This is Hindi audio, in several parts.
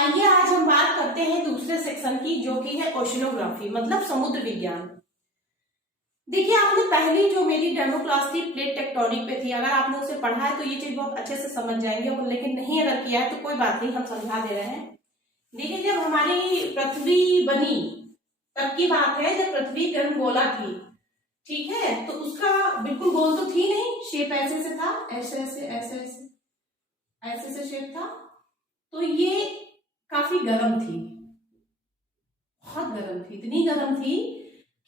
आइए आज हम बात करते हैं दूसरे सेक्शन की, जो कि है ओशनोग्राफी मतलब समुद्र विज्ञान। देखिए, आपने पहली जो मेरी डेमो क्लास थी प्लेट टेक्टोनिक पे थी, अगर आपने उसे पढ़ा है तो ये चीज बहुत अच्छे से समझ जाएंगे, और लेकिन नहीं अगर किया है तो कोई बात नहीं, हम समझा दे रहे हैं। देखिए, जब हमारी पृथ्वी बनी तब की बात है, जब पृथ्वी गर्म गोला थी, ठीक है, तो उसका बिल्कुल गोल तो थी नहीं, शेप ऐसे से था, ऐसे ऐसे ऐसे ऐसे ऐसे से शेप था। तो ये काफी गर्म थी, बहुत गर्म थी, इतनी गर्म थी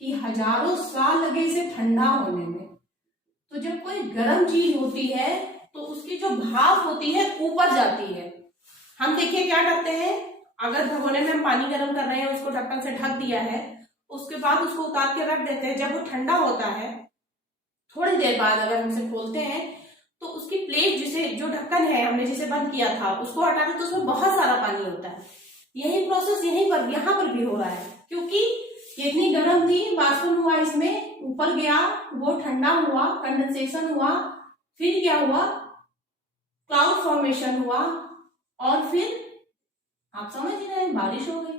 कि हजारों साल लगे इसे ठंडा होने में। तो जब कोई गर्म चीज होती है तो उसकी जो भाप होती है ऊपर जाती है। हम देखिए क्या करते हैं, अगर भगोने में हम पानी गर्म कर रहे हैं, उसको ढक्कन से ढक दिया है, उसके बाद उसको उतार के रख देते हैं। जब वो ठंडा होता है, थोड़ी देर बाद अगर हम इसे खोलते हैं तो उसकी प्लेट जिसे जो ढक्कन है हमने जिसे बंद किया था उसको हटा दें तो उसमें बहुत सारा पानी होता है। यही प्रोसेस यहाँ पर भी हो रहा है, क्योंकि ये इतनी गर्म थी, वाष्पन हुआ, इसमें ऊपर गया, वो ठंडा हुआ, कंडेंसेशन हुआ, फिर क्या हुआ, क्लाउड फॉर्मेशन हुआ, और फिर आप समझ रहे हैं बारिश हो गई।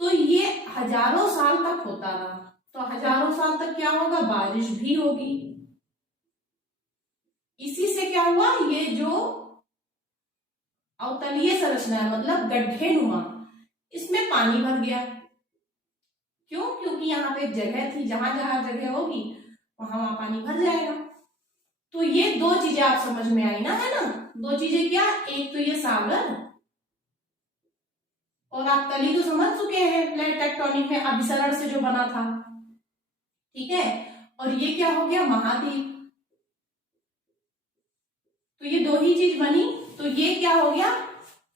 तो ये हजारों साल तक होता रहा। तो हजारों साल तक क्या होगा, बारिश भी होगी। इसी से क्या हुआ, ये जो अवतलीय संरचना है मतलब गड्ढे नुमा, इसमें पानी भर गया। क्यों? क्योंकि यहाँ पे एक जगह थी, जहां जहां जगह होगी वहां वहां पानी भर जाएगा। तो ये दो चीजें आप समझ में आई ना, है ना। दो चीजें क्या, एक तो ये सागर, और आप तली तो समझ चुके हैं प्लेट टेक्टोनिक में अभिसरण से जो बना था, ठीक है। और ये क्या हो गया, महाद्वीप। तो ये दो ही चीज बनी, तो ये क्या हो गया,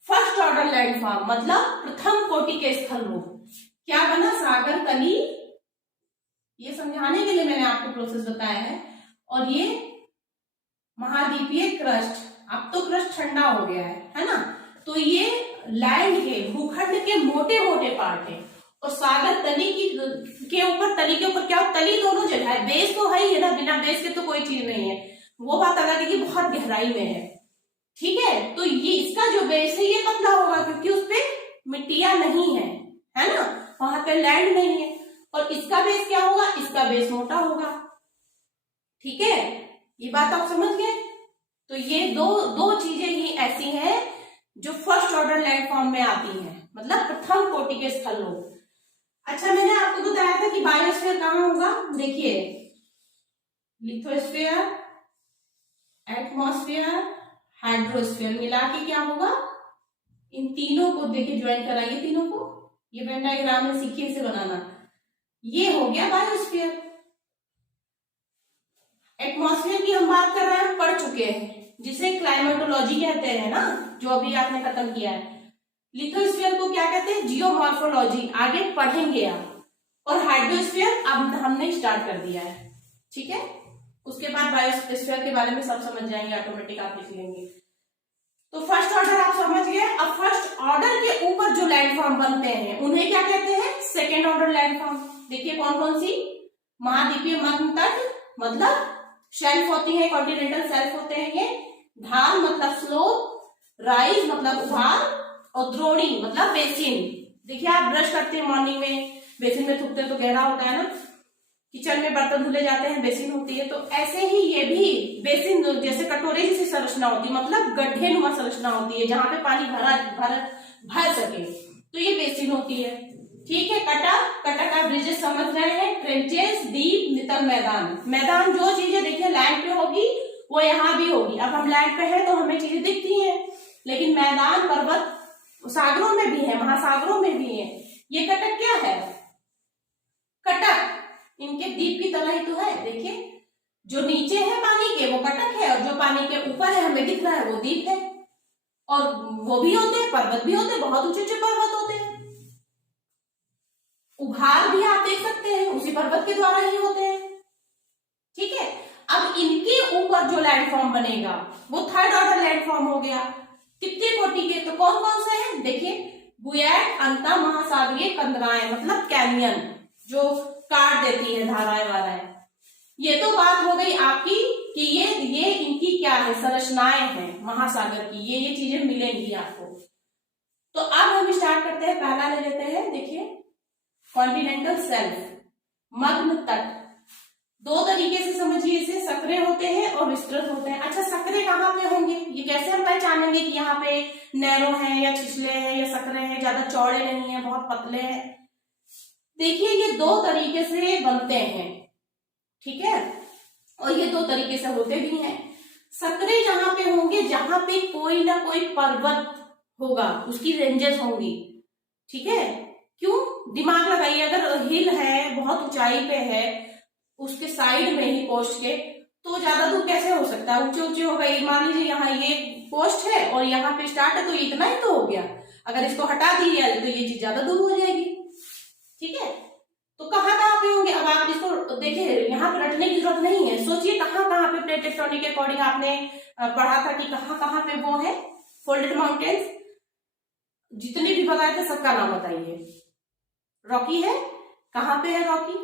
फर्स्ट ऑर्डर लैंडफॉर्म मतलब प्रथम कोटि के स्थल रूप। क्या बना, सागर, तली, ये समझाने के लिए मैंने आपको प्रोसेस बताया है। और ये महाद्वीपीय क्रस्ट, अब तो क्रस्ट ठंडा हो गया है ना। तो ये लैंड के भूखंड के मोटे मोटे पार्ट है, और सागर तली के ऊपर, तली के ऊपर क्या हो, तली दोनों जगह है, बेस तो है ही ना, बिना बेस के तो कोई चीज नहीं है। वो बात अलग है कि बहुत गहराई में है, ठीक है। तो ये इसका जो बेस है ये पतला होगा, क्योंकि उस पर मिट्टियां नहीं है ना, वहां पे लैंड नहीं है। और इसका बेस क्या होगा, इसका बेस मोटा होगा, ठीक है। ये बात आप समझ गए। तो ये दो चीजें ही ऐसी हैं जो फर्स्ट ऑर्डर लैंडफॉर्म में आती हैं, मतलब प्रथम कोटि के स्थल लोग। अच्छा, मैंने आपको बताया था कि बायोस्फीयर कहाँ होगा। देखिए, लिथोस्फीयर, एटमॉस्फेयर, हाइड्रोस्फीयर मिला के क्या होगा, इन तीनों को देखिए ज्वाइन कराइए तीनों को, ये वेन डायग्राम में सीखिए इसे बनाना। ये हो गया बायोस्फीयर। एटमॉस्फेयर की हम बात कर रहे हैं, पढ़ चुके हैं, जिसे क्लाइमेटोलॉजी कहते हैं ना, जो अभी आपने खत्म किया है। लिथोस्फीयर को क्या कहते हैं, जियोमॉर्फोलॉजी, आगे पढ़ेंगे आप। और हाइड्रोस्फीयर अब हमने स्टार्ट कर दिया है, ठीक है। उसके बाद बायोस्फीयर के बारे में सब समझ जाएंगे, ऑटोमेटिक आप लिख लेंगे। तो फर्स्ट ऑर्डर आप समझ गए। अब फर्स्ट ऑर्डर के ऊपर जो लैंडफॉर्म बनते हैं उन्हें क्या कहते हैं, सेकेंड ऑर्डर लैंडफॉर्म। देखिए कौन कौन सी, महाद्वीपीय मध्य तट मतलब शेल्फ होती है, कॉन्टिनेंटल शेल्फ होते हैं ये, ढाल मतलब स्लोप, राइज मतलब उभार, और द्रोणी मतलब बेसिन। देखिए, आप ब्रश करते हैं मॉर्निंग में, बेसिन में थूकते हैं तो गहरा होता है ना, किचन में बर्तन धुले जाते हैं, बेसिन होती है। तो ऐसे ही ये भी बेसिन, जैसे कटोरे जैसी संरचना होती है, मतलब गड्ढे नुमा संरचना होती है, जहां पे पानी भर सके, तो ये बेसिन होती है, ठीक है। कटक आप ब्रिजेस समझ रहे हैं, ट्रेंचेस, डीप, नितल, मैदान। मैदान जो चीजें देखिए लैंड पे होगी वो यहाँ भी होगी। अब हम लैंड पे है तो हमें चीजें दिखती हैं, लेकिन मैदान, पर्वत सागरों में भी है, महासागरों में भी है। ये कटक क्या है, कटक इनके द्वीप की तरह ही तो है। देखिए, जो नीचे है पानी के वो कटक है, और जो पानी के ऊपर है हमें दिख रहा है वो द्वीप है। और वो भी होते हैं, पर्वत भी होते हैं, बहुत ऊंचे ऊंचे पर्वत होते हैं। उभार भी आप देख सकते हैं, उसी पर्वत के द्वारा ही होते हैं, ठीक है। अब इनके ऊपर जो लैंडफॉर्म बनेगा वो थर्ड ऑर्डर लैंडफॉर्म हो गया, कितने कोटि के। तो कौन कौन से हैं, देखिए, बुयैट, अंता महासागरीय कंदराएं मतलब कैनियन, जो काट देती है धाराएं वाराएं। ये तो बात हो गई आपकी कि ये इनकी क्या है, संरचनाएं हैं महासागर की, ये चीजें मिलेंगी आपको। तो अब हम स्टार्ट करते हैं, पहला ले लेते हैं, देखिए कॉन्टिनेंटल शेल्फ, मग्न तट। दो तरीके से समझिए इसे, सकरे होते हैं और विस्तृत होते हैं। अच्छा, सकरे कहाँ पे होंगे, ये कैसे हम पहचानेंगे कि यहाँ पे नैरो है या छिछले हैं या सकरे हैं, ज्यादा चौड़े नहीं है, बहुत पतले हैं। देखिए ये दो तरीके से बनते हैं, ठीक है, और ये दो तरीके से होते भी हैं। सकरे जहां पे होंगे जहां पे कोई ना कोई पर्वत होगा, उसकी रेंजेस होंगी, ठीक है। क्यों, दिमाग लगाइए, अगर हिल है, बहुत ऊंचाई पे है, उसके साइड में ही पोस्ट के, तो ज्यादा दूर कैसे हो सकता है, ऊंचे ऊंचे हो गई। मान लीजिए यहाँ ये पोस्ट है और यहाँ पे स्टार्ट है, तो इतना ही तो हो गया। अगर इसको हटा दिया तो ये चीज ज्यादा दूर हो जाएगी, ठीक है। तो कहाँ कहाँ पे होंगे, अब आप इसको देखिए, यहाँ पे रटने की जरूरत नहीं है, सोचिए कहाँ कहाँ पे प्लेट टेक्टोनिक के अकॉर्डिंग आपने पढ़ा था कि कहाँ कहाँ पे वो है फोल्डेड माउंटेन्स। जितने भी बताए थे सबका नाम बताइए। रॉकी है, कहाँ पे है रॉकी,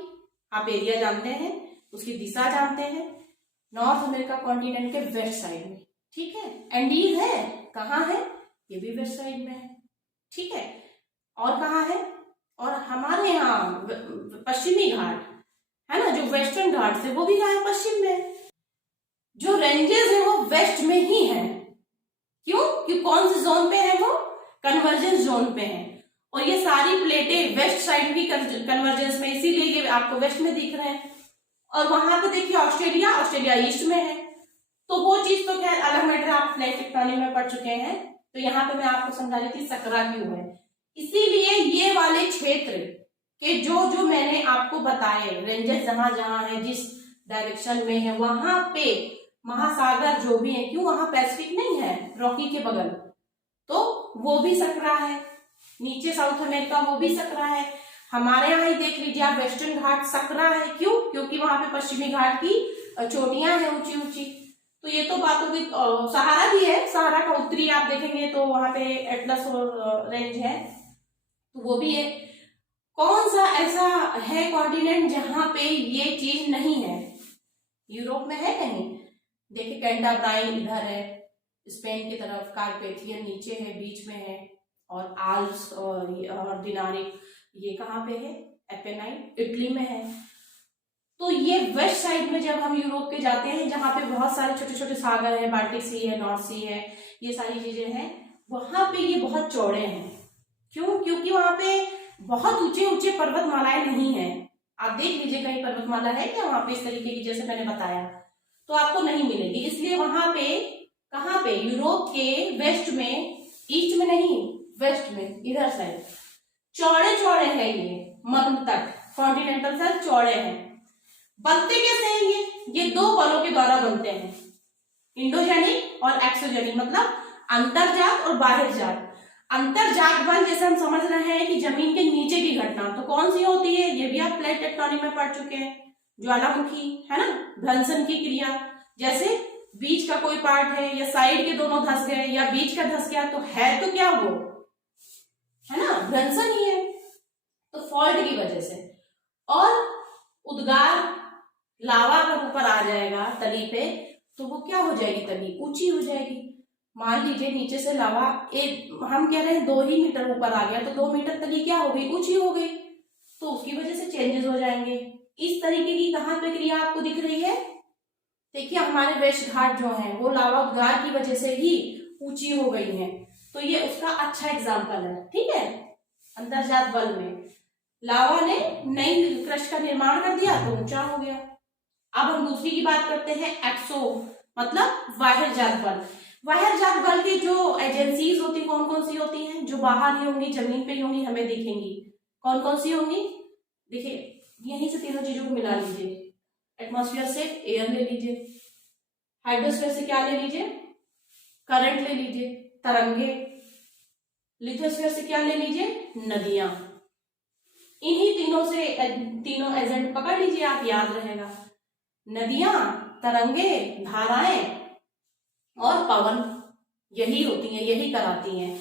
आप एरिया जानते हैं, उसकी दिशा जानते हैं, नॉर्थ अमेरिका कॉन्टिनेंट के वेस्ट साइड में, ठीक है। एंडीज है, कहाँ है, ये भी वेस्ट साइड में है, ठीक है। और कहाँ है, और हमारे यहाँ पश्चिमी घाट है ना, जो वेस्टर्न घाट है वो भी कहाँ है, पश्चिम में। जो रेंजेस है वो वेस्ट में ही है। क्यों, कि कौन से जोन पे है वो, कन्वर्जेंस जोन पे है। और ये सारी प्लेटें वेस्ट साइड की कन्वर्जेंस में, इसीलिए ये आपको वेस्ट में दिख रहे हैं। और वहां पे देखिए ऑस्ट्रेलिया ईस्ट में है। तो वो चीज तो खैर अलग मैटर, आप प्लेट टेक्टोनिक में पढ़ चुके हैं। तो यहाँ पे मैं आपको समझा रही थी सकरा क्यों है। इसीलिए ये वाले क्षेत्र के जो जो मैंने आपको बताए, रेंजेस जहां जहां है, जिस डायरेक्शन में है, वहां पे महासागर जो भी है, क्यों वहां पैसिफिक नहीं है रॉकी के बगल, तो वो भी सकरा है। नीचे साउथ अमेरिका वो भी सकरा है। हमारे यहाँ ही देख लीजिए आप, वेस्टर्न घाट सकरा है। क्यों, क्योंकि वहां पे पश्चिमी घाट की चोटियां हैं ऊंची ऊंची। तो ये तो बात होगी। सहारा भी है, सहारा का उत्तरी आप देखेंगे तो वहां पे एटलस और रेंज है, तो वो भी है। कौन सा ऐसा है कॉन्टिनेंट जहां पे ये चीज नहीं है, यूरोप में है कहीं, देखिए कैंटाब्राइन इधर है, स्पेन की तरफ, कार्पेथियन नीचे है, बीच में है, और आल्प्स और दिनारिक ये कहाँ पे है, एपेनाइन इटली में है। तो ये वेस्ट साइड में जब हम यूरोप के जाते हैं, जहां पे बहुत सारे छोटे छोटे सागर है, बाल्टिक सी है, नॉर्थ सी है, ये सारी चीजें हैं, वहां पे ये बहुत चौड़े हैं। क्यों, क्योंकि वहां पे बहुत ऊंचे ऊंचे पर्वतमालाएं नहीं है। आप देख लीजिए कहीं पर्वतमाला है क्या वहां पे इस तरीके की, जैसे मैंने बताया, तो आपको नहीं मिलेगी। इसलिए वहां पे, कहाँ पे, यूरोप के वेस्ट में, ईस्ट में नहीं, वेस्ट में, इधर साइड चौड़े चौड़े है ये मग्न तट, कॉन्टिनेंटल शेल्फ चौड़े हैं। बनते कैसे हैं ये दो बलों के द्वारा बनते हैं, इंडोजेनिक और एक्सोजेनिक, मतलब अंतर्जात और बाह्यजात। अंतर्जात बल जैसे हम समझ रहे हैं कि जमीन के नीचे की घटना, तो कौन सी होती है, ये भी आप प्लेट टेक्टोनिक में पढ़ चुके हैं, ज्वालामुखी है ना, ध्वंसन की क्रिया, जैसे बीच का कोई पार्ट है या साइड के दोनों धंस गए या बीच का धंस गया, तो है तो क्या वो, है ना, ध्वंसन ही है, तो फॉल्ट की वजह से। और उद्गार, लावा अगर ऊपर आ जाएगा तली पे, तो वो क्या हो जाएगी, तली ऊंची हो जाएगी। मान लीजिए नीचे से लावा हम कह रहे हैं 2 ही मीटर ऊपर आ गया, तो 2 मीटर तली क्या हो गई, ऊंची हो गई, तो उसकी वजह से चेंजेस हो जाएंगे। इस तरीके की कहां पे क्रिया आपको दिख रही है, देखिए हमारे वेस्ट घाट जो है वो लावा उद्गार की वजह से ही ऊंची हो गई है, तो ये उसका अच्छा एग्जाम्पल है, ठीक है। अंतर्जात बल में लावा ने नई क्रस्ट का निर्माण कर दिया तो ऊंचा हो गया। अब हम दूसरी की बात करते हैं, एक्सो मतलब बाह्यजात बल। बाह्यजात बल की जो एजेंसीज होती कौन कौन सी होती हैं, जो बाहर ही होंगी, जमीन पे ही होंगी, हमें दिखेंगी, कौन कौन सी होंगी, देखिए यहीं से तीनों चीजों को मिला लीजिए। एटमॉस्फेयर से एयर ले लीजिए, हाइड्रोस्फेयर से क्या ले लीजिए, करंट ले लीजिए, तरंगे, लिथोस्फेयर से क्या ले लीजिए, नदियां। इन्हीं तीनों से तीनों एजेंट पकड़ लीजिए, आप याद रहेगा, नदियां, तरंगे, धाराएं और पवन, यही होती हैं, यही कराती हैं।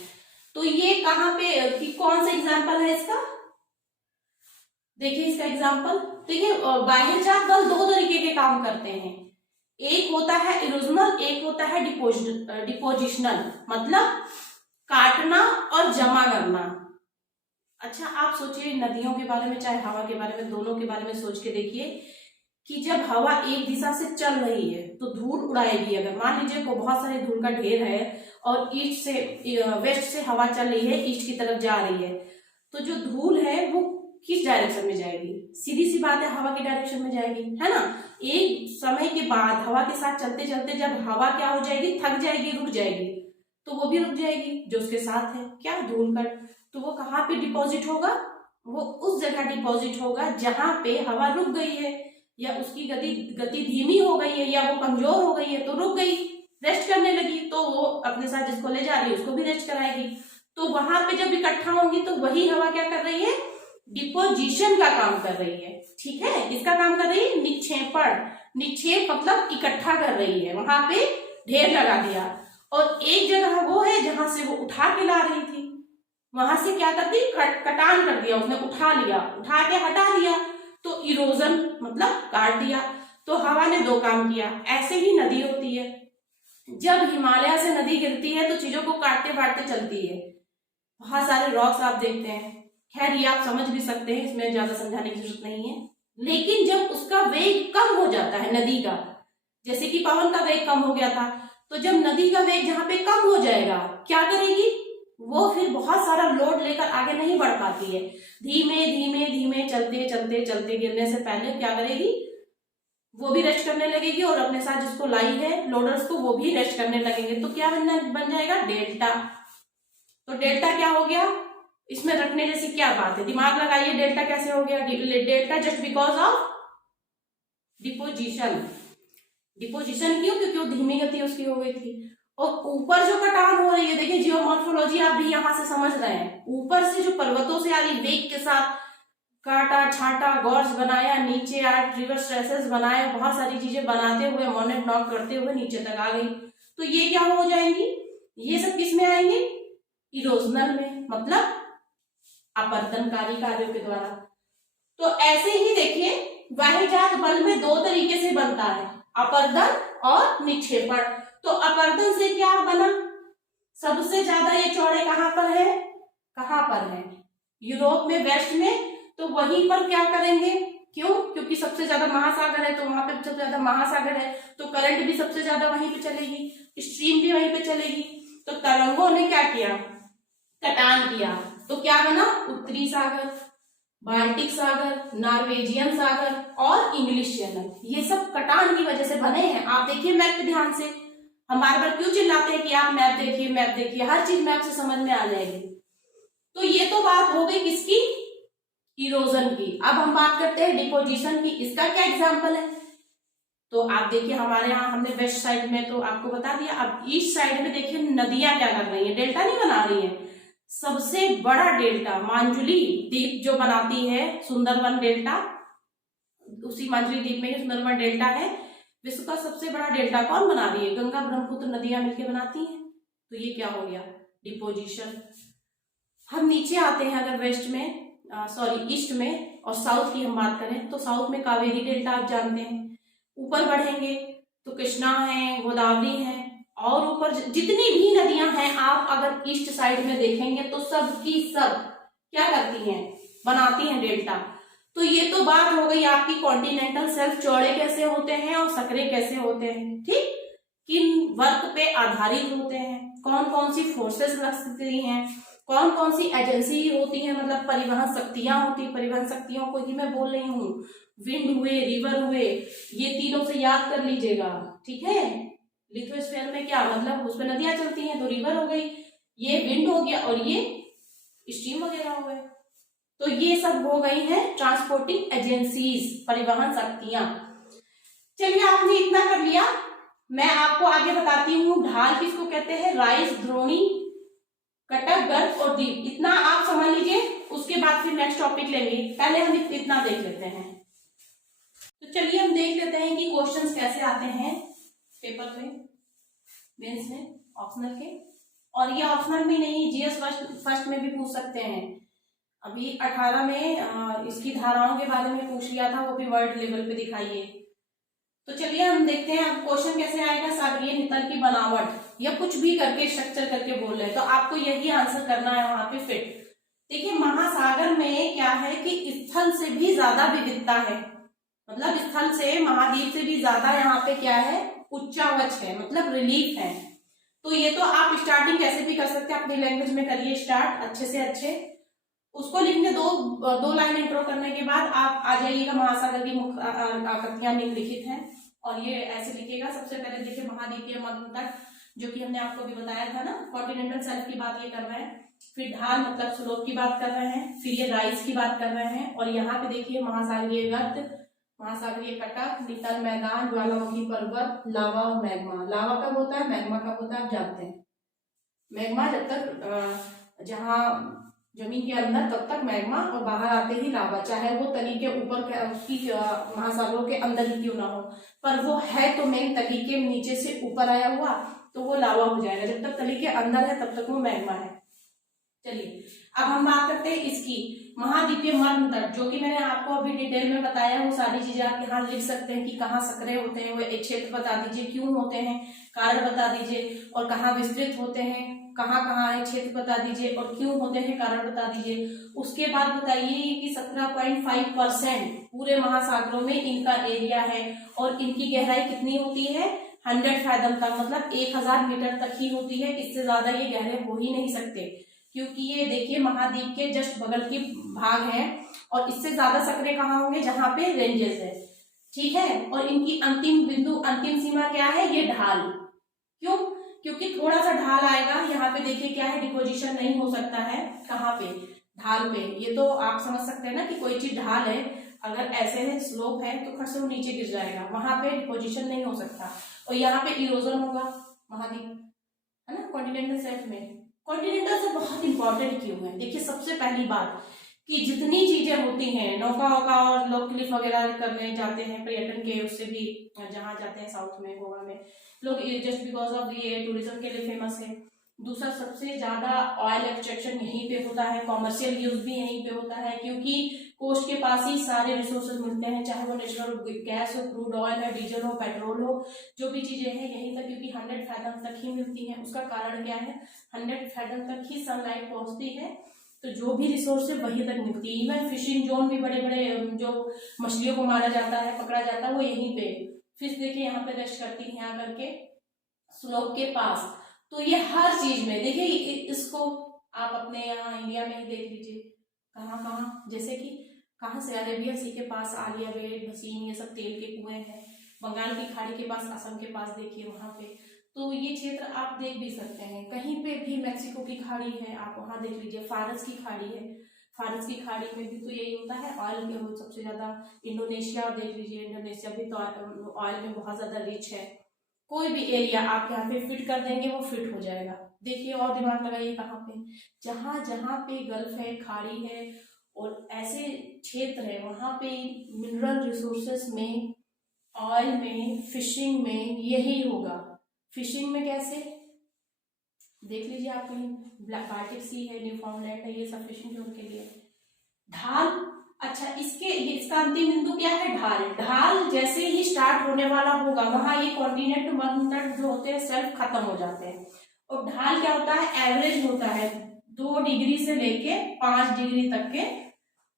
तो ये कहां पे, कि कौन सा एग्जाम्पल है इसका, देखिए इसका एग्जाम्पल देखिए। बाह्यजात बल 2 तरीके के काम करते हैं, एक होता है इरोजनल, एक होता है डिपोजिशनल, मतलब काटना और जमाना। अच्छा आप सोचिए नदियों के बारे में चाहे हवा के बारे में, दोनों के बारे में सोच के देखिए कि जब हवा एक दिशा से चल रही है तो धूल उड़ाएगी। अगर मान लीजिए को बहुत सारे धूल का ढेर है और ईस्ट से वेस्ट से हवा चल रही है, ईस्ट की तरफ जा रही है, तो जो धूल है वो किस डायरेक्शन में जाएगी? सीधी सी बात है, हवा की डायरेक्शन में जाएगी, है ना। एक समय के बाद हवा के साथ चलते चलते जब हवा क्या हो जाएगी, थक जाएगी, रुक जाएगी, तो वो भी रुक जाएगी जो उसके साथ है क्या, धूल कण। तो वो कहाँ पे डिपॉजिट होगा? वो उस जगह डिपॉजिट होगा जहां पे हवा रुक गई है, या उसकी गति धीमी हो गई है, या वो कमजोर हो गई है तो रुक गई, रेस्ट करने लगी, तो वो अपने साथ जिसको ले जा रही है उसको भी रेस्ट कराएगी। तो वहां पे जब इकट्ठा होंगी तो वही हवा क्या कर रही है? डिपोजिशन का काम कर रही है। ठीक है, किसका काम कर रही है? निक्षेपण। निक्षेप मतलब इकट्ठा कर रही है, वहां पे ढेर लगा दिया। और एक जगह वो है जहां से वो उठा के ला रही थी, वहां से क्या कर दी? कटान कर दिया, उसने उठा लिया, उठा के हटा दिया, तो इरोजन मतलब काट दिया। तो हवा ने दो काम किया। ऐसे ही नदी होती है, जब हिमालय से नदी गिरती है तो चीजों को काटते फाटते चलती है। बहुत सारे रॉक्स आप देखते हैं, खैर ये आप समझ भी सकते हैं, इसमें ज्यादा समझाने की जरूरत नहीं है। लेकिन जब उसका वेग कम हो जाता है नदी का, जैसे कि पवन का वेग कम हो गया था, तो जब नदी का वेग जहां पे कम हो जाएगा क्या करेगी? वो फिर बहुत सारा लोड लेकर आगे नहीं बढ़ पाती है, धीमे धीमे धीमे चलते चलते चलते गिरने से पहले क्या करेगी? वो भी रेस्ट करने लगेगी और अपने साथ जिसको लाई है लोडर्स को वो भी रेस्ट करने लगेंगे। तो क्या बन जाएगा? डेल्टा। तो डेल्टा क्या हो गया? इसमें रखने जैसी क्या बात है? दिमाग लगाइए, डेल्टा कैसे हो गया? Delta just because of deposition. Deposition क्यों? क्योंकि वो धीमी गति उसकी हो गई थी। और ऊपर जो कटान हो रही है, देखिए जियोमॉर्फोलॉजी आप भी यहां से समझ रहे हैं, ऊपर से जो पर्वतों से आ रही वेग के साथ काटा छाटा गॉर्ज बनाया, नीचे आठ रिवर स्ट्रेसेस बनाए, बहुत सारी चीजें बनाते हुए मोनेट नॉक करते हुए नीचे तक आ गई, तो ये क्या हो जाएंगी? ये सब किस में आएंगे? इरोजनल में, मतलब अपरदनकारी कार्यों के द्वारा। तो ऐसे ही देखिए वाह्यजात बल में दो तरीके से बनता है, अपरदन और निक्षेपण। तो अपरदन से क्या बना? सबसे ज्यादा ये चौड़े कहां पर है? कहां पर है? यूरोप में, वेस्ट में। तो वहीं पर क्या करेंगे? क्यों? क्योंकि सबसे ज्यादा महासागर है, तो वहां पे सबसे ज्यादा महासागर है, तो करंट भी सबसे ज्यादा वहीं पे चलेगी, स्ट्रीम भी वहीं पे चलेगी। तो तरंगों ने क्या किया? कटान किया। तो क्या बना? उत्तरी सागर, बाल्टिक सागर, नॉर्वेजियन सागर और इंग्लिश चैनल, ये सब कटान की वजह से बने हैं। आप देखिए मैप पे ध्यान से, हम बार बार क्यों चिल्लाते हैं कि आप मैप देखिए, मैप देखिए, हर चीज मैप से समझ में आ जाएगी। तो ये तो बात हो गई किसकी? इरोजन की। अब हम बात करते हैं डिपोजिशन की। इसका क्या एग्जाम्पल है? तो आप देखिए हमारे यहाँ हमने वेस्ट साइड में तो आपको बता दिया, अब ईस्ट साइड में देखिए नदियां क्या कर रही है? डेल्टा नहीं बना रही है। सबसे बड़ा डेल्टा मांजुली द्वीप जो बनाती है, सुंदरवन डेल्टा, उसी मांजुली द्वीप में ही सुंदरवन डेल्टा है। विश्व का सबसे बड़ा डेल्टा कौन बना रही है? गंगा ब्रह्मपुत्र नदियां मिलकर बनाती हैं। तो ये क्या हो गया? डिपोजिशन। हम नीचे आते हैं, अगर वेस्ट में ईस्ट में और साउथ की हम बात करें तो साउथ में कावेरी डेल्टा आप जानते हैं। ऊपर बढ़ेंगे तो कृष्णा है, गोदावरी है, और ऊपर जितनी भी नदियां हैं आप अगर ईस्ट साइड में देखेंगे तो सब की सब क्या करती हैं? बनाती हैं डेल्टा। तो ये तो बात हो गई आपकी कॉन्टिनेंटल शेल्फ चौड़े कैसे होते हैं और सकरे कैसे होते हैं, ठीक, किन वर्क पे आधारित होते हैं, कौन कौन सी फोर्सेस लगती हैं, कौन कौन सी एजेंसी होती है, मतलब परिवहन शक्तियां होती, परिवहन शक्तियों को ही मैं बोल रही हूँ, विंड हुए, रिवर हुए, ये तीनों से याद कर लीजिएगा, ठीक है। लिथोस्फीयर में क्या मतलब, उसमें नदियां चलती हैं तो रिवर हो गई, ये विंड हो गया और ये स्ट्रीम वगैरह हो गए। तो ये सब हो गई है ट्रांसपोर्टिंग एजेंसीज, परिवहन शक्तियां। चलिए आपने इतना कर लिया, मैं आपको आगे बताती हूँ ढाल किसको कहते हैं, राइस, द्रोणी, कटक, गर्त और द्वीप। इतना आप समझ लीजिए, उसके बाद फिर नेक्स्ट टॉपिक लेंगे, पहले हम इतना देख लेते हैं। तो चलिए हम देख लेते हैं कि क्वेश्चंस कैसे आते हैं पेपर में, मेंस में, ऑप्शनल के। और ये ऑप्शनल में नहीं, जीएस फर्स्ट में भी पूछ सकते हैं। अभी 18 में इसकी धाराओं के बारे में पूछ लिया था, वो भी वर्ल्ड लेवल पे दिखाइए। तो चलिए हम देखते हैं अब क्वेश्चन कैसे आएगा। सागरीय नितल की बनावट या कुछ भी करके स्ट्रक्चर करके बोल रहे हैं, तो आपको यही आंसर करना है वहां पे फिट। देखिए महासागर में क्या है कि स्थल से भी ज्यादा विविधता है, मतलब स्थल से महाद्वीप से भी ज्यादा यहाँ पे क्या है, उच्चावच है, मतलब रिलीफ है। तो ये तो आप स्टार्टिंग कैसे भी कर सकते हैं, अपनी लैंग्वेज में करिए स्टार्ट अच्छे से अच्छे। उसको लिखने दो लाइन इंट्रो करने के बाद आप आ जाइएगा महासागर की मुख्य आकृतियां निम्नलिखित हैं, और ये ऐसे लिखिएगा। सबसे पहले देखिए महाद्वीपीय मध्य तट, जो कि हमने आपको अभी बताया था ना, कॉन्टिनेंटल शेल्फ की बात ये कर रहे हैं, फिर ढाल मतलब स्लोप की बात कर रहे हैं, फिर ये राइज की बात कर रहे हैं, और यहाँ पे देखिए महासागरीय गर्त, महासागरीय कटक, नितल मैदान, ज्वालामुखी पर्वत, लावा और मैग्मा। लावा कब होता है, मैग्मा कब होता है आप जानते हैं। मैग्मा जब तक जहाँ जमीन के अंदर तब तक मैग्मा, और बाहर आते ही लावा, चाहे वो तली के ऊपर उसकी महासागरों के अंदर ही क्यों ना हो, पर वो है तो मेन तली के नीचे से ऊपर आया हुआ, तो वो लावा हो जाएगा। जब तक तली के अंदर है तब तक वो मैग्मा है। चलिए अब हम बात करते हैं इसकी महाद्वीपीय मध्य तट, जो कि मैंने आपको अभी डिटेल में बताया। वो सारी चीजें आप यहाँ लिख सकते हैं कि कहाँ संकरे होते हैं, वो एक क्षेत्र बता दीजिए, क्यों होते हैं, कारण बता दीजिए, और कहाँ विस्तृत होते हैं, कहाँ कहाँ है क्षेत्र बता दीजिए, और क्यों होते हैं कारण बता दीजिए। उसके बाद बताइए कि 17.5% पूरे महासागरों में इनका एरिया है, और इनकी गहराई कितनी होती है, 100 फैथम तक, मतलब 1000 मीटर तक ही होती है। इससे ज्यादा ये गहरे हो ही नहीं सकते, क्योंकि ये देखिए महाद्वीप के जस्ट बगल की भाग है, और इससे ज्यादा सकरे कहाँ होंगे, जहां पे रेंजेस है, ठीक है। और इनकी अंतिम बिंदु, अंतिम सीमा क्या है, ये ढाल। क्यों, क्योंकि थोड़ा सा ढाल आएगा यहाँ पे, देखिए क्या है, डिपोजिशन नहीं हो सकता है, कहाँ पे, ढाल पे। ये तो आप समझ सकते हैं ना कि कोई चीज ढाल है, अगर ऐसे है स्लोप है तो खट से वो नीचे गिर जाएगा, वहां पे डिपोजिशन नहीं हो सकता। और यहाँ पे इरोजन होगा महाद्वीप, है ना, कॉन्टिनेंटल शेल्फ में। कॉन्टिनेंटल से बहुत इंपॉर्टेंट क्यों है, देखिए सबसे पहली बात कि जितनी चीजें होती हैं, नौका वौका और लोग क्लिफ वगैरह करने जाते हैं पर्यटन के, उससे भी जहाँ जाते हैं साउथ में, गोवा में लोग, जस्ट बिकॉज ऑफ ये टूरिज्म के लिए फेमस है। दूसरा सबसे ज्यादा ऑयल एक्सट्रैक्शन यहीं पे होता है, कॉमर्शियल यूज भी यहीं पे होता है, क्योंकि कोस्ट के पास ही सारे रिसोर्सेज मिलते हैं, चाहे वो नेचुरल गैस हो, क्रूड ऑयल है, डीजल हो, पेट्रोल हो, जो भी चीजें हैं यहीं तक, क्योंकि 100 फैथम तक ही मिलती हैं। उसका कारण क्या है, 100 फैथम तक ही सनलाइट पहुंचती है, तो जो भी रिसोर्स है वहीं तक मिलती है। इवन फिशिंग जोन भी, बड़े बड़े जो मछलियों को मारा जाता है, पकड़ा जाता है, वो यहीं पे फिश देखिए यहाँ पे रेस्ट करती है यहाँ करके स्लोप के पास। तो ये हर चीज में देखिए, इसको आप अपने यहाँ इंडिया में ही देख लीजिए, कहाँ कहाँ, जैसे कि कहाँ से, अरेबिया सी के पास आलिया बेट, भसीन, ये सब तेल के कुएं हैं। बंगाल की खाड़ी के पास, असम के पास देखिए वहां पे, तो ये क्षेत्र आप देख भी सकते हैं। कहीं पे भी मैक्सिको की खाड़ी है, आप वहां देख लीजिए, फारस की खाड़ी है, फारस की खाड़ी में भी तो यही होता है, ऑयल के सबसे ज्यादा। इंडोनेशिया देख लीजिए, इंडोनेशिया भी तो ऑयल में बहुत ज्यादा रिच है। कोई भी एरिया आप यहाँ पे फिट कर देंगे वो फिट हो जाएगा। देखिए और दिमाग लगाइए कहाँ पे, जहां जहां पे गल्फ है, खाड़ी है और ऐसे क्षेत्र है, वहां पे मिनरल रिसोर्सेस में, ऑयल में, फिशिंग में यही होगा। फिशिंग में कैसे, देख लीजिए आप, कहीं बाल्टिक सी है, न्यूफाउंडलैंड है, ये सब फिशिंग जोन के लिए। ढाल, अच्छा इसका अंतिम बिंदु क्या है, ढाल। ढाल जैसे ही स्टार्ट होने वाला होगा वहां ये कॉन्टिनेंट मध्य तट जो होते हैं सेल्फ खत्म हो जाते हैं। और ढाल क्या होता है, एवरेज होता है 2 डिग्री से लेके 5 डिग्री तक के।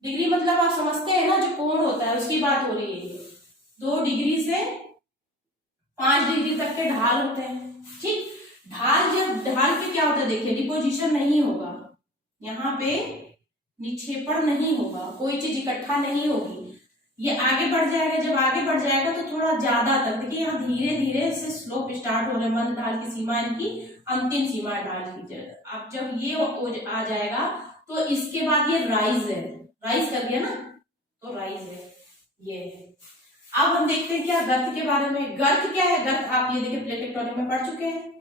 डिग्री मतलब आप समझते हैं ना, जो कोण होता है उसकी बात हो रही है। 2 डिग्री से 5 डिग्री तक के ढाल होते हैं, ठीक। ढाल पे क्या होता है, देखिए डिपोजिशन नहीं होगा, यहाँ पे निक्षेपण नहीं होगा, कोई चीज इकट्ठा नहीं होगी, ये आगे बढ़ जाएगा। जब आगे बढ़ जाएगा तो थोड़ा ज्यादा तक, देखिए यहाँ धीरे धीरे से स्लोप स्टार्ट हो रहा है। मध्य ढाल की सीमा इनकी अंतिम सीमा है ढाल की। अब जब ये आ जाएगा तो इसके बाद ये राइज है, राइज कर दिया ना, तो राइज है ये। अब हम देखते हैं क्या गर्त के बारे में। गर्त क्या है, गर्त आप ये देखिए प्लेट टेक्टोनिक में पढ़ चुके हैं,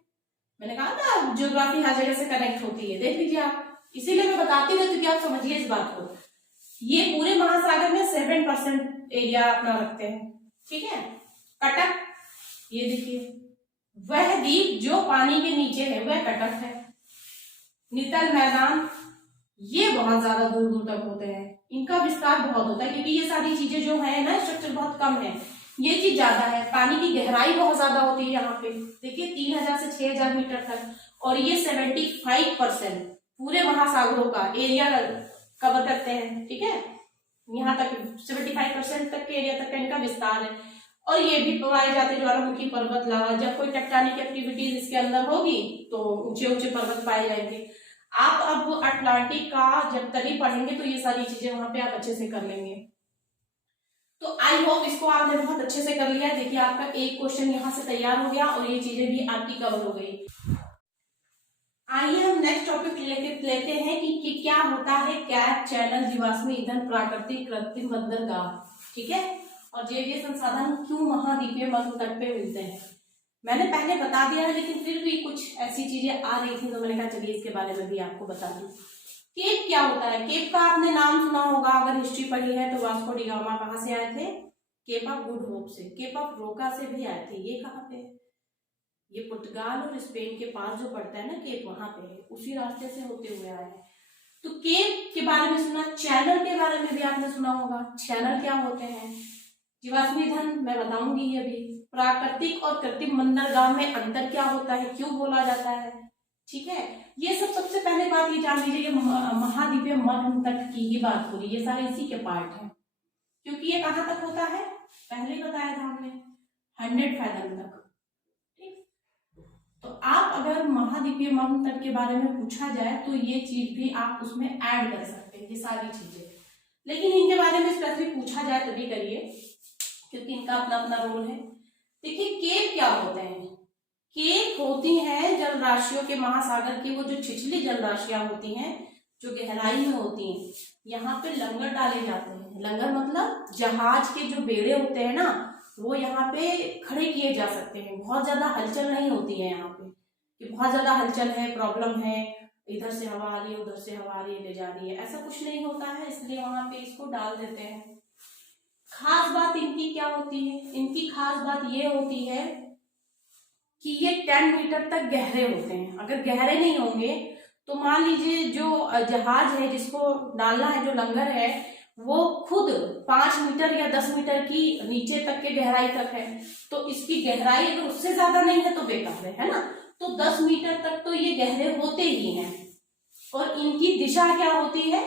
मैंने कहा था ज्योग्राफी हर जगह से कनेक्ट होती है, देख लीजिए आप, इसीलिए मैं बताती रहती हूँ कि आप समझिए इस बात को। ये पूरे महासागर में 7% एरिया अपना रखते हैं, ठीक है। कटक, ये देखिए वह द्वीप जो पानी के नीचे है वह कटक है। नितल मैदान, ये बहुत ज्यादा दूर दूर तक होते हैं, इनका विस्तार बहुत होता है, क्योंकि ये सारी चीजें जो है ना, स्ट्रक्चर बहुत कम है, ये चीज ज्यादा है। पानी की गहराई बहुत ज्यादा होती है यहाँ पे, देखिए 3000 से 6000 मीटर तक, और ये 75% पूरे महासागरों का एरिया कवर करते हैं, ठीक है। यहाँ तक 75% तक के एरिया तक का इनका विस्तार है। और ये भी पाए जाते ज्वालामुखी पर्वत, लावा। जब कोई टेक्टोनिक एक्टिविटीज इसके अंदर होगी तो ऊंचे ऊंचे पर्वत पाए जाएंगे। आप अब अटलांटिक का जब तली पढ़ेंगे तो ये सारी चीजें वहां पे आप अच्छे से कर लेंगे। तो आई होप इसको आपने बहुत अच्छे से कर लिया। देखिए आपका एक क्वेश्चन यहाँ से तैयार हो गया और ये चीजें भी आपकी कवर हो गई। आइए हम नेक्स्ट टॉपिक लेते हैं कि क्या होता है कैप, चैनल, जीवाश्म ईंधन, प्राकृतिक, कृत्रिम बंदरगाह, ठीक है, और जैवीय संसाधन क्यों महाद्वीपीय मध्य तट पे मिलते हैं। मैंने पहले बता दिया है लेकिन फिर भी कुछ ऐसी चीजें आ रही थी तो मैंने कहा चलिए इसके बारे में भी आपको बता दूं। केप क्या होता है? केप का आपने नाम सुना होगा अगर हिस्ट्री पढ़ी है तो। वास्को डी गामा कहाँ से आए थे? केप ऑफ गुड होप से। केप ऑफ रोका से भी आए थे। ये कहाँ पे है? ये पुर्तगाल और स्पेन के पास जो पड़ता है ना केप, वहां पे है, उसी रास्ते से होते हुए आए हैं। तो केप के बारे में सुना, चैनल के बारे में भी आपने सुना होगा। चैनल क्या होते हैं? जीवाश्म ईंधन मैं बताऊंगी अभी। प्राकृतिक और कृत्रिम बंदरगाह में अंतर क्या होता है, क्यों बोला जाता है, ठीक है। ये सब सबसे पहले बात ये जान लीजिए, महाद्वीपीय मध्य तट की ही बात हो रही है, ये सारे इसी के पार्ट है। क्योंकि ये कहाँ तक होता है, पहले बताया था हमने, 100 फैथम तक। तो आप अगर महाद्वीपीय मध्य तट के बारे में पूछा जाए तो ये चीज भी आप उसमें ऐड कर सकते हैं, ये सारी चीजें। लेकिन इनके बारे में स्पेसिफिक पूछा जाए तभी करिए, क्योंकि इनका अपना अपना रोल है। देखिए केप क्या होते हैं? केप होती हैं जल राशियों के, महासागर की वो जो छिछली जल राशियां होती हैं जो गहराई में होती हैं, यहाँ पे लंगर डाले जाते हैं। लंगर मतलब जहाज के जो बेड़े होते हैं ना, वो यहाँ पे खड़े किए जा सकते हैं। बहुत ज्यादा हलचल नहीं होती है यहाँ पे कि बहुत ज्यादा हलचल है, प्रॉब्लम है, इधर से हवा आ रही है उधर से हवा आ रही है ले जा रही है, ऐसा कुछ नहीं होता है, इसलिए वहां पे इसको डाल देते हैं। खास बात इनकी क्या होती है? इनकी खास बात ये होती है कि ये 10 मीटर तक गहरे होते हैं। अगर गहरे नहीं होंगे तो मान लीजिए जो जहाज है जिसको डालना है, जो लंगर है, वो खुद 5 मीटर या 10 मीटर की नीचे तक के गहराई तक है, तो इसकी गहराई अगर उससे ज्यादा नहीं है तो बेकार है ना। तो 10 मीटर तक तो ये गहरे होते ही हैं। और इनकी दिशा क्या होती है?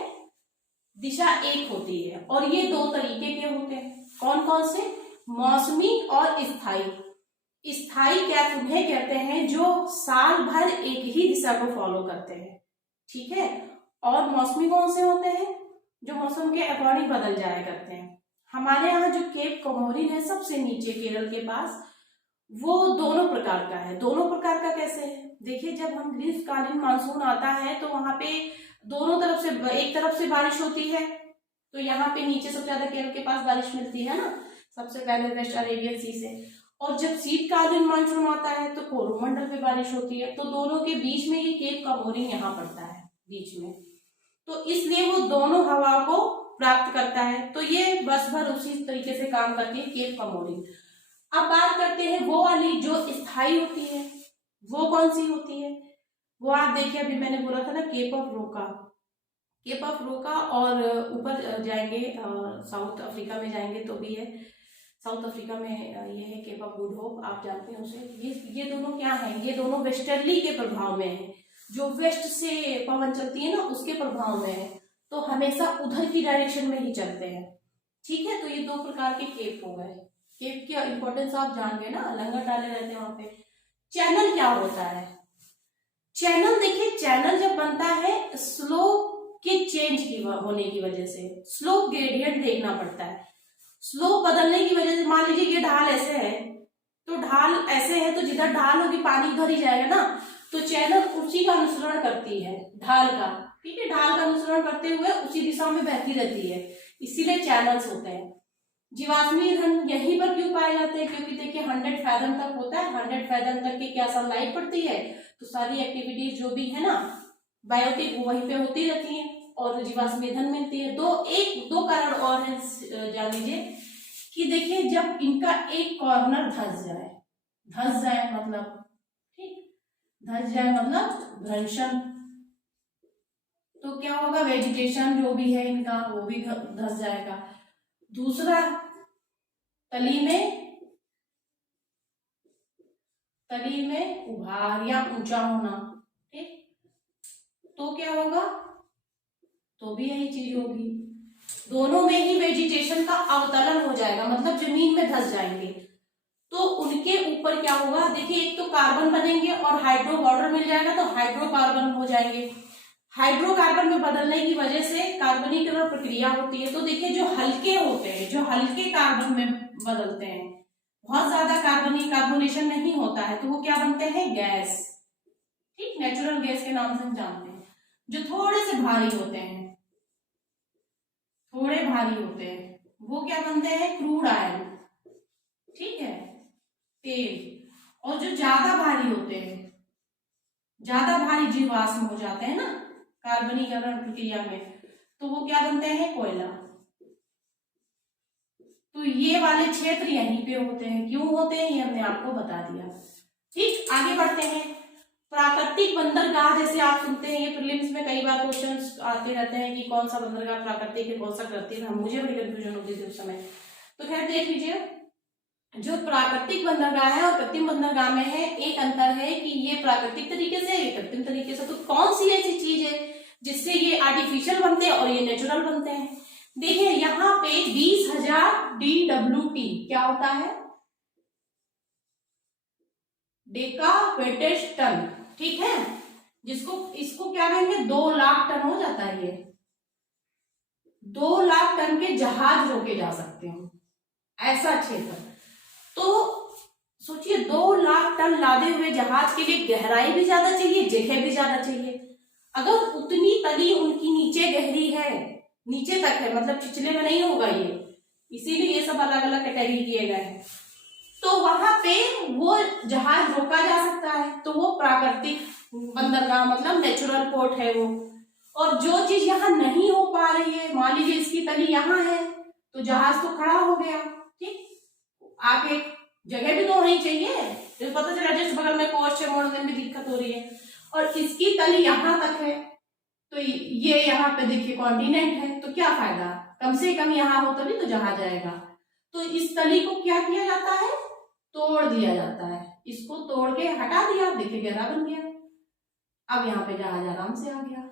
दिशा एक होती है। और ये दो तरीके के होते हैं। कौन कौन से? मौसमी और स्थायी। स्थायी क्या उन्हें कहते हैं जो साल भर एक ही दिशा को फॉलो करते हैं, ठीक है। और मौसमी कौन से होते हैं? जो मौसम के अकॉर्डिंग बदल जाया करते हैं। हमारे यहाँ जो केप कोमोरिन है सबसे नीचे केरल के पास, वो दोनों प्रकार का है। दोनों प्रकार का कैसे है? देखिए जब हम ग्रीष्मकालीन मानसून आता है तो वहां पे दोनों तरफ से, एक तरफ से बारिश होती है, तो यहाँ पे नीचे सबसे ज्यादा केरल के पास बारिश मिलती है ना, सबसे पहले वेस्ट अरेबियन सी से। और जब शीतकालीन मानसून आता है तो कोरोमंडल पे बारिश होती है, तो दोनों के बीच में ये केप कोमोरिन यहाँ पड़ता है बीच में, तो इसलिए वो दोनों हवा को प्राप्त करता है। तो ये बस भर उसी तरीके से काम करती है केप कोमोरिन। अब बात करते हैं वो वाली जो स्थायी होती है, वो कौन सी होती है? वो आप देखिए अभी मैंने बोला था ना केप ऑफ रोका। केप ऑफ रोका और ऊपर जाएंगे साउथ अफ्रीका में जाएंगे तो भी है, साउथ अफ्रीका में ये है केप ऑफ गुड होप, आप जानते हैं उसे। ये दोनों क्या है? ये दोनों वेस्टर्ली के प्रभाव में है, जो वेस्ट से पवन चलती है ना उसके प्रभाव में है, तो हमेशा उधर की डायरेक्शन में ही चलते हैं, ठीक है। तो ये दो प्रकार के केप हो गए। केप की इंपॉर्टेंस आप जान गए ना, लंगर डाले रहते हैं वहां पे। चैनल क्या होता है? चैनल देखिए, चैनल जब बनता है स्लोप के चेंज की होने की वजह से, स्लोप ग्रेडियंट देखना पड़ता है। स्लोप बदलने की वजह से, मान लीजिए ये ढाल ऐसे है तो ढाल ऐसे है तो जिधर ढाल होगी पानी उधर ही जाएगा ना, तो चैनल उसी का अनुसरण करती है, ढाल का, ठीक है। ढाल का अनुसरण करते हुए उसी दिशा में बहती रहती है, इसीलिए चैनल्स होते हैं। जीवाश्म ईंधन यहीं पर क्यों पाए जाते हैं? क्योंकि देखिए 100 फैथम तक होता है, 100 फैथम तक की क्या सनलाइट पड़ती है, तो सारी एक्टिविटीज जो भी है ना बायोटिक वो वहीं पे होती रहती है और जीवाश्म ईंधन मिलती है। दो कारण और है, जान लीजिए कि देखिए जब इनका एक कॉर्नर धंस जाए मतलब, ठीक, धंस जाए मतलब भ्रंशन, तो क्या होगा? वेजिटेशन जो भी है इनका वो भी धंस जाएगा। दूसरा, तली में उभार या ऊंचा होना, ठीक। तो क्या होगा, तो भी यही चीज होगी। दोनों में ही वेजिटेशन का अवतरण हो जाएगा, मतलब जमीन में धस जाएंगे। तो उनके ऊपर क्या होगा, देखिए एक तो कार्बन बनेंगे और हाइड्रो बॉर्डर मिल जाएगा तो हाइड्रोकार्बन हो जाएंगे। हाइड्रोकार्बन में बदलने की वजह से कार्बनीकरण प्रक्रिया होती है। तो देखिए जो हल्के होते हैं, जो हल्के कार्बन में बदलते हैं, बहुत ज्यादा कार्बोनेशन नहीं होता है, तो वो क्या बनते हैं, गैस। ठीक, नेचुरल गैस के नाम से हम जानते हैं। जो थोड़े से भारी होते हैं, थोड़े भारी होते हैं, वो क्या बनते हैं, क्रूड ऑयल। ठीक है, तेल। और जो ज्यादा भारी होते हैं, ज्यादा भारी जीवाश्म हो जाते हैं ना कार्बनीकरण प्रक्रिया में, तो वो क्या बनते हैं, कोयला। तो ये वाले क्षेत्र यहीं पे होते हैं। क्यों होते हैं ये हमने आपको बता दिया। ठीक, आगे बढ़ते हैं। प्राकृतिक बंदरगाह, जैसे आप सुनते हैं, ये प्रीलिम्स में कई बार क्वेश्चंस आते रहते हैं कि कौन सा बंदरगाह प्राकृतिक है, कौन सा कृत्रिम है। मुझे बड़ी कंफ्यूजन होती थी उस समय। तो खैर देख लीजिए, जो प्राकृतिक बंदरगाह है और कृत्रिम बंदरगाह में है एक अंतर है कि ये प्राकृतिक तरीके से, ये कृत्रिम तरीके से। तो कौन सी ऐसी चीज है जिससे ये आर्टिफिशियल बनते हैं और ये नेचुरल बनते हैं। देखिए यहाँ पे 20,000 DWT क्या होता है, डेकावेटेड टन। ठीक है, जिसको इसको क्या कहेंगे, 2 लाख टन हो जाता है। ये 2 लाख टन के जहाज रोके जा सकते हैं, ऐसा क्षेत्र। तो सोचिए 2 लाख टन लादे हुए जहाज के लिए गहराई भी ज्यादा चाहिए, जगह भी ज्यादा चाहिए। अगर उतनी तली उनकी नीचे गहरी है, नीचे तक है, मतलब छिछले में नहीं होगा ये, इसीलिए ये सब अलग अलग कैटेगरी किए गए हैं। तो वहां पे वो जहाज रोका जा सकता है, तो वो प्राकृतिक बंदरगाह मतलब नेचुरल पोर्ट है वो। और जो चीज यहाँ नहीं हो पा रही है, मान लीजिए इसकी तली यहाँ है, तो जहाज तो खड़ा हो गया। ठीक, आगे जगह भी तो होनी चाहिए, तो पता चला जस्ट बगल में कोस्ट है, मोड़ने में दिक्कत हो रही है, और इसकी तली यहाँ तक है, तो ये यहाँ पे देखिए कॉन्टिनेंट है, तो क्या फायदा, कम से कम यहाँ हो तभी तो जहाज आएगा। तो इस तली को क्या किया जाता है, तोड़ दिया जाता है। इसको तोड़ के हटा दिया, देखिए गहरा बन गया। अब यहाँ पे जहाज आराम से आ गया।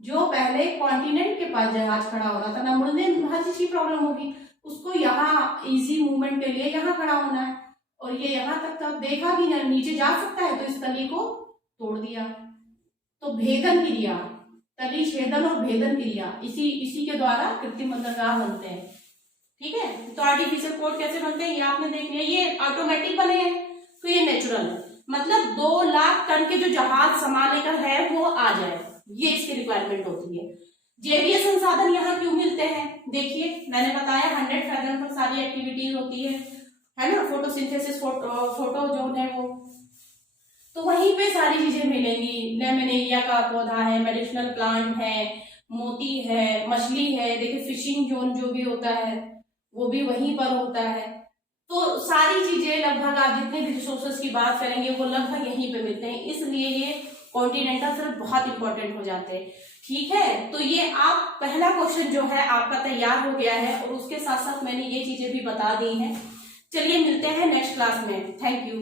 जो पहले कॉन्टिनेंट के पास जहाज खड़ा हो रहा था ना, मुड़ने में हर चीज की प्रॉब्लम होगी, उसको यहाँ इजी मूवमेंट के लिए यहाँ खड़ा होना है, और ये यहाँ तक तो देखा कि नीचे जा सकता है, तो इस तली को तोड़ दिया। तो भेदन क्रिया, तली छेदन और भेदन क्रिया, इसी के द्वारा कृत्रिम बंदरगाह बनते हैं। ठीक है, तो आर्टिफिशियल पोर्ट कैसे बनते हैं ये आपने देख लिया। ये ऑटोमेटिक बने हैं, तो ये नेचुरल है, मतलब 2 लाख टन के जो जहाज सामान लेकर है वो आ जाए, ये इसकी रिक्वायरमेंट होती है। जैवीय संसाधन यहाँ क्यों मिलते हैं, देखिए मैंने बताया 100 फैथम पर सारी एक्टिविटीज होती है ना, फोटोसिंथेसिस, फोटो जोन है वो, तो वहीं पे सारी चीजें मिलेंगी। लेमिनेरिया का पौधा है, मेडिसिनल प्लांट है, मोती है, मछली है, देखिए फिशिंग जोन जो भी होता है वो भी वहीं पर होता है। तो सारी चीजें लगभग आप जितने भी रिसोर्सेस की बात करेंगे वो लगभग यहीं पे मिलते हैं, इसलिए ये कॉन्टिनेंटल शेल्फ बहुत इंपॉर्टेंट हो जाते हैं। ठीक है, तो ये आप पहला क्वेश्चन जो है आपका तैयार हो गया है, और उसके साथ साथ मैंने ये चीजें भी बता दी हैं। चलिए मिलते हैं नेक्स्ट क्लास में। Thank you.